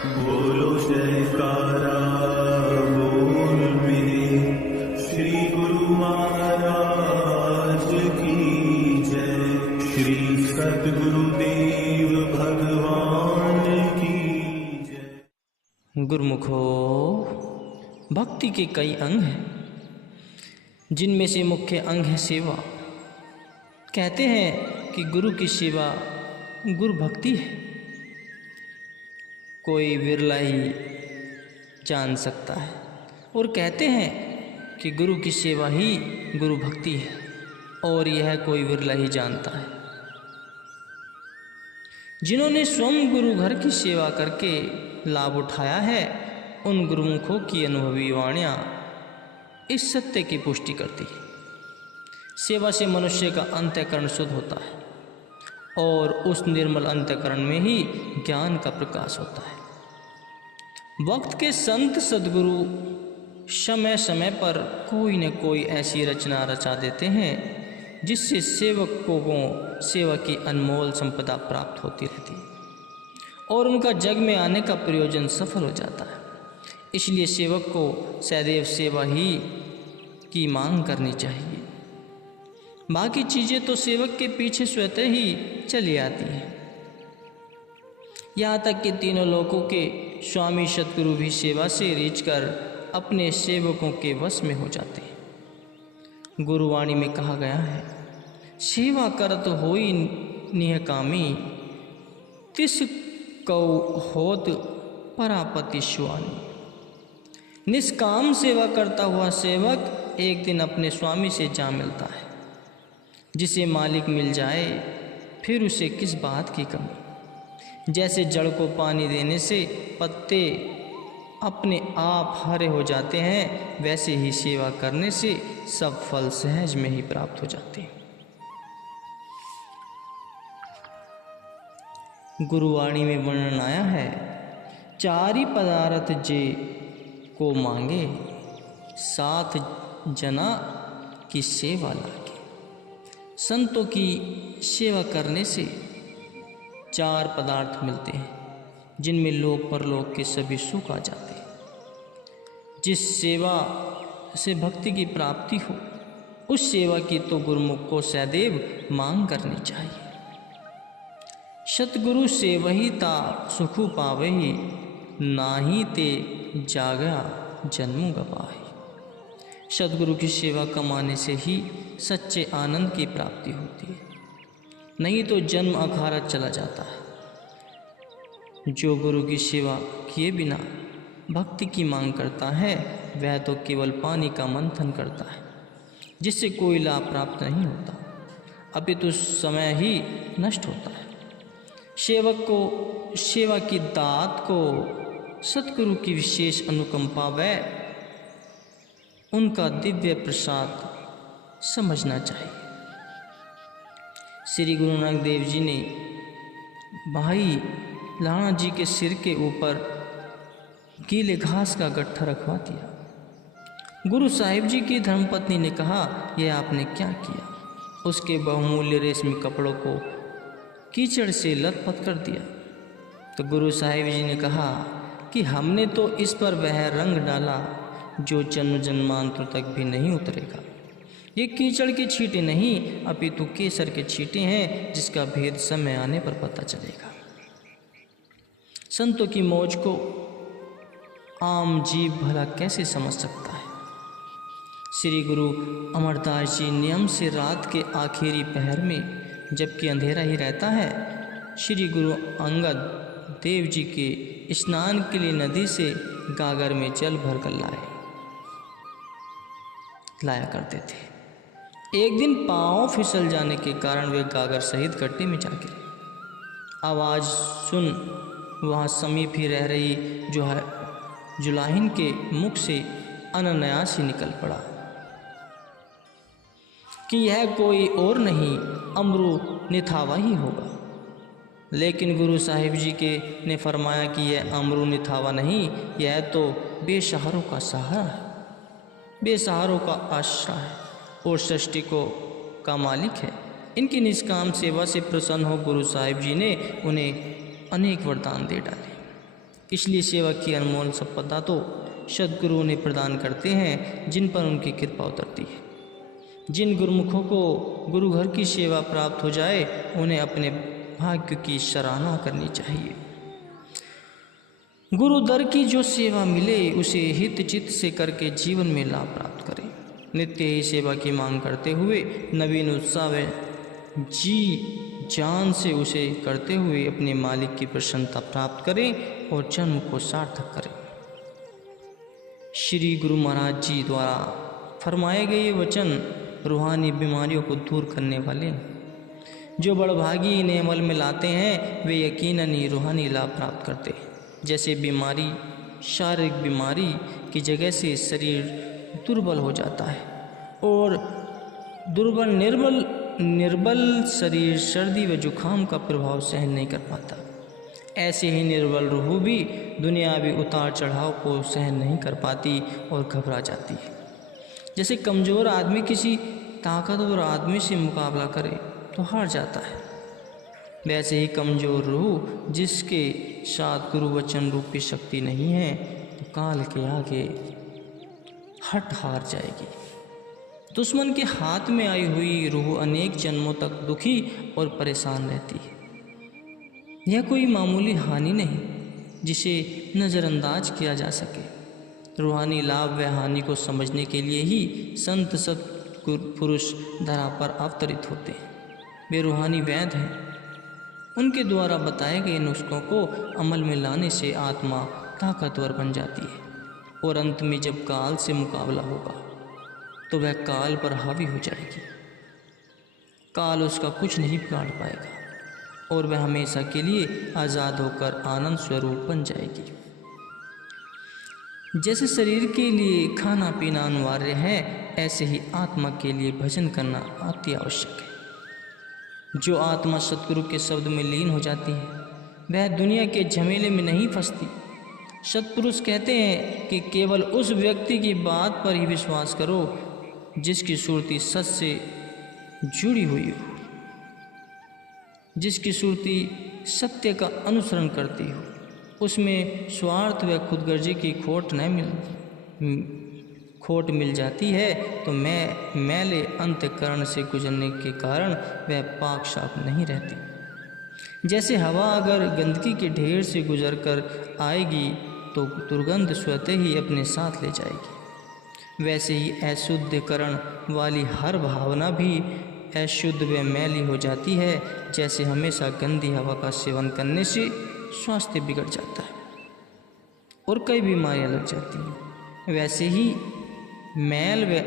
बोलो जयकारा बोल मेरे श्री गुरु महाराज की जय। श्री सद्गुरुदेव भगवान की जय। गुरुमुखो, भक्ति के कई अंग हैं, जिनमें से मुख्य अंग है सेवा। कहते हैं कि गुरु की सेवा गुरु भक्ति है। कोई विरला ही जान सकता है और कहते हैं कि गुरु की सेवा ही गुरु भक्ति है, और यह कोई विरला ही जानता है। जिन्होंने स्वयं गुरु घर की सेवा करके लाभ उठाया है, उन गुरुमुखों की अनुभवी वाणियाँ इस सत्य की पुष्टि करती है। सेवा से मनुष्य का अंतःकरण शुद्ध होता है, और उस निर्मल अंतःकरण में ही ज्ञान का प्रकाश होता है। वक्त के संत सद्गुरु समय समय पर कोई न कोई ऐसी रचना रचा देते हैं जिससे सेवकों को सेवा की अनमोल संपदा प्राप्त होती रहती है और उनका जग में आने का प्रयोजन सफल हो जाता है। इसलिए सेवक को सदैव सेवा ही की मांग करनी चाहिए। बाकी चीज़ें तो सेवक के पीछे स्वतः ही चली आती हैं। यहाँ तक कि तीनों लोकों के स्वामी सद्गुरु भी सेवा से रीझकर अपने सेवकों के वश में हो जाते हैं। गुरुवाणी में कहा गया है, सेवा करत होई निहकामी, तिस कौ होत परापति स्वामी। निष्काम सेवा करता हुआ सेवक एक दिन अपने स्वामी से जा मिलता है। जिसे मालिक मिल जाए फिर उसे किस बात की कमी। जैसे जड़ को पानी देने से पत्ते अपने आप हरे हो जाते हैं, वैसे ही सेवा करने से सब फल सहज में ही प्राप्त हो जाते हैं। गुरुवाणी में वर्णन आया है, चारि पदार्थ जे को मांगे, साथ जना की सेवा लागे। संतों की सेवा करने से 4 पदार्थ मिलते हैं, जिनमें लोक परलोक के सभी सुख आ जाते हैं। जिस सेवा से भक्ति की प्राप्ति हो, उस सेवा की तो गुरुमुख को सदैव मांग करनी चाहिए। सतगुरु सेवहि ता सुखु पावहि, नाही ते जागा जन्म गवाही। सद्गुरु की सेवा कमाने से ही सच्चे आनंद की प्राप्ति होती है, नहीं तो जन्म अखारत चला जाता है। जो गुरु की सेवा किए बिना भक्ति की मांग करता है, वह तो केवल पानी का मंथन करता है, जिससे कोई लाभ प्राप्त नहीं होता, अपितु समय ही नष्ट होता है। सेवक को सेवा की दात को सतगुरु की विशेष अनुकंपा व उनका दिव्य प्रसाद समझना चाहिए। श्री गुरु नानक देव जी ने भाई लाणा जी के सिर के ऊपर गीले घास का गट्ठा रखवा दिया। गुरु साहिब जी की धर्मपत्नी ने कहा, यह आपने क्या किया? उसके बहुमूल्य रेशमी कपड़ों को कीचड़ से लथपथ कर दिया। तो गुरु साहिब जी ने कहा कि हमने तो इस पर वह रंग डाला जो जन्म जन्मांतर तक भी नहीं उतरेगा। ये कीचड़ की छींटे नहीं, अपितु केसर के छींटे हैं, जिसका भेद समय आने पर पता चलेगा। संतों की मौज को आम जीव भला कैसे समझ सकता है? श्री गुरु अमरदास जी नियम से रात के आखिरी पहर में, जबकि अंधेरा ही रहता है, श्री गुरु अंगद देव जी के स्नान के लिए नदी से गागर में जल भरकर लाया करते थे। एक दिन पांव फिसल जाने के कारण वे गागर सहित गड्ढे में जा गिरे। आवाज़ सुन वहाँ समीप ही रह रही जो है जुलाहिन के मुख से अनायास ही निकल पड़ा कि यह कोई और नहीं, अमरू निथावा ही होगा। लेकिन गुरु साहिब जी के ने फरमाया कि यह अमरू निथावा नहीं, यह तो बेसहारों का सहारा है, बेसहारों का आश्रय है और सृष्टि को का मालिक है। इनकी निष्काम सेवा से प्रसन्न हो गुरु साहिब जी ने उन्हें अनेक वरदान दे डाले। इसलिए सेवा की अनमोल संपदा तो सद्गुरु उन्हें प्रदान करते हैं जिन पर उनकी कृपा उतरती है। जिन गुरुमुखों को गुरु घर की सेवा प्राप्त हो जाए उन्हें अपने भाग्य की सराहना करनी चाहिए। गुरु दर की जो सेवा मिले उसे हित चित्त से करके जीवन में लाभ प्राप्त करें। नित्य ही सेवा की मांग करते हुए नवीन उत्साह व जी जान से उसे करते हुए अपने मालिक की प्रसन्नता प्राप्त करें और जन्म को सार्थक करें। श्री गुरु महाराज जी द्वारा फरमाए गए ये वचन रूहानी बीमारियों को दूर करने वाले हैं। जो बड़भागी इन्हें अमल में लाते हैं वे यकीनन ही रूहानी लाभ प्राप्त करते हैं। जैसे बीमारी शारीरिक बीमारी की जगह से शरीर दुर्बल हो जाता है और निर्बल शरीर सर्दी व जुखाम का प्रभाव सहन नहीं कर पाता, ऐसे ही निर्बल रूह भी दुनियावी उतार चढ़ाव को सहन नहीं कर पाती और घबरा जाती है। जैसे कमज़ोर आदमी किसी ताकतवर आदमी से मुकाबला करे तो हार जाता है, वैसे ही कमज़ोर रूह जिसके साथ गुरु वचन रूपी शक्ति नहीं है तो काल के आगे हट हार जाएगी। दुश्मन के हाथ में आई हुई रूह अनेक जन्मों तक दुखी और परेशान रहती है। यह कोई मामूली हानि नहीं जिसे नज़रअंदाज किया जा सके। रूहानी लाभ व हानि को समझने के लिए ही संत सत्पुरुष धरा पर अवतरित होते हैं। वे रूहानी वैद्य हैं। उनके द्वारा बताए गए नुस्खों को अमल में लाने से आत्मा ताकतवर बन जाती है और अंत में जब काल से मुकाबला होगा तो वह काल पर हावी हो जाएगी। काल उसका कुछ नहीं बिगाड़ पाएगा और वह हमेशा के लिए आज़ाद होकर आनंद स्वरूप बन जाएगी। जैसे शरीर के लिए खाना पीना अनिवार्य है, ऐसे ही आत्मा के लिए भजन करना अति आवश्यक है। जो आत्मा सतगुरु के शब्द में लीन हो जाती है वह दुनिया के झमेले में नहीं फंसती। सत्पुरुष कहते हैं कि केवल उस व्यक्ति की बात पर ही विश्वास करो जिसकी सुरती सच से जुड़ी हुई हो, जिसकी सुरती सत्य का अनुसरण करती हो, उसमें स्वार्थ व खुदगर्जी की खोट मिल जाती है तो मैले अंतःकरण से गुजरने के कारण वह पाक साफ नहीं रहती। जैसे हवा अगर गंदगी के ढेर से गुजर कर आएगी तो दुर्गंध स्वतः ही अपने साथ ले जाएगी, वैसे ही अशुद्धकरण वाली हर भावना भी अशुद्ध व मैली हो जाती है। जैसे हमेशा गंदी हवा का सेवन करने से स्वास्थ्य बिगड़ जाता है और कई बीमारियां लग जाती हैं, वैसे ही मैल व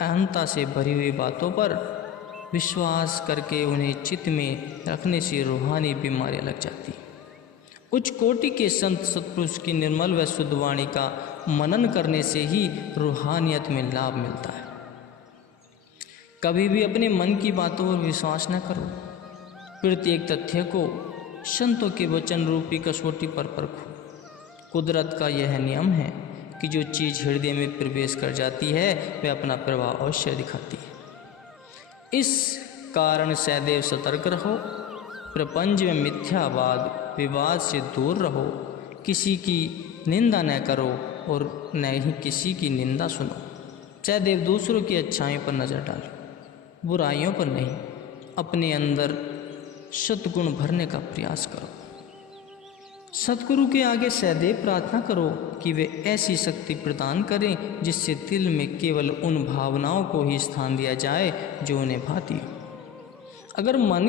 अहंता से भरी हुई बातों पर विश्वास करके उन्हें चित्त में रखने से रूहानी बीमारियां लग जाती। उच्च कोटि के संत सत्पुरुष की निर्मल व शुद्ध वाणी का मनन करने से ही रूहानियत में लाभ मिलता है। कभी भी अपने मन की बातों पर विश्वास न करो। प्रत्येक तथ्य को संतों के वचन रूपी कसौटी पर परखो। कुदरत का यह नियम है कि जो चीज़ हृदय में प्रवेश कर जाती है वह अपना प्रभाव अवश्य दिखाती है। इस कारण सदैव सतर्क रहो। प्रपंच में मिथ्यावाद विवाद से दूर रहो। किसी की निंदा न करो और न ही किसी की निंदा सुनो। सदैव दूसरों की अच्छाइयों पर नज़र डालो, बुराइयों पर नहीं। अपने अंदर सद्गुण भरने का प्रयास करो। सतगुरु के आगे सदैव प्रार्थना करो कि वे ऐसी शक्ति प्रदान करें जिससे दिल में केवल उन भावनाओं को ही स्थान दिया जाए जो उन्हें भाती हो। अगर मन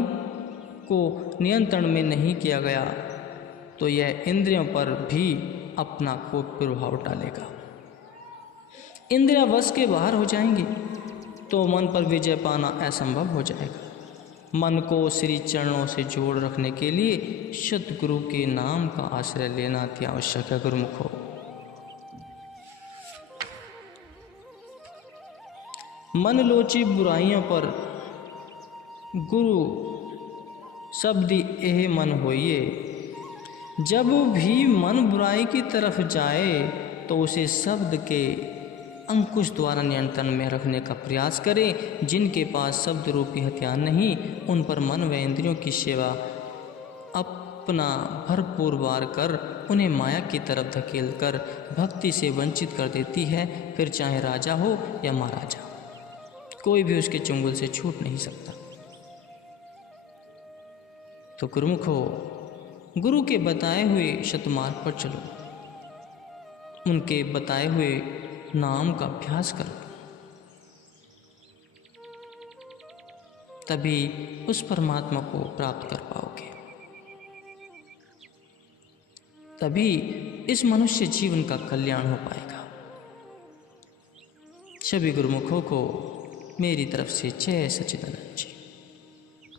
को नियंत्रण में नहीं किया गया तो यह इंद्रियों पर भी अपना को प्रभाव डालेगा। इंद्रियां वश के बाहर हो जाएंगी तो मन पर विजय पाना असंभव हो जाएगा। मन को श्री चरणों से जोड़ रखने के लिए सद्गुरु के नाम का आश्रय लेना अति आवश्यक है। गुरुमुखो, मन लोची बुराइयों पर गुरु शब्द एह मन होइए। जब भी मन बुराई की तरफ जाए तो उसे शब्द के अंकुश द्वारा नियंत्रण में रखने का प्रयास करें। जिनके पास शब्द रूपी हथियार नहीं, उन पर मन व इंद्रियों की सेवा अपना भरपूर वार कर उन्हें माया की तरफ धकेल कर भक्ति से वंचित कर देती है। फिर चाहे राजा हो या महाराजा, कोई भी उसके चुंगल से छूट नहीं सकता। तो गुरुमुखो, गुरु के बताए हुए शतमार्ग पर चलो, उनके बताए हुए नाम का अभ्यास करो, तभी उस परमात्मा को प्राप्त कर पाओगे। तभी इस मनुष्य जीवन का कल्याण हो पाएगा। सभी गुरुमुखों को मेरी तरफ से जय सच्चिदानंद जी।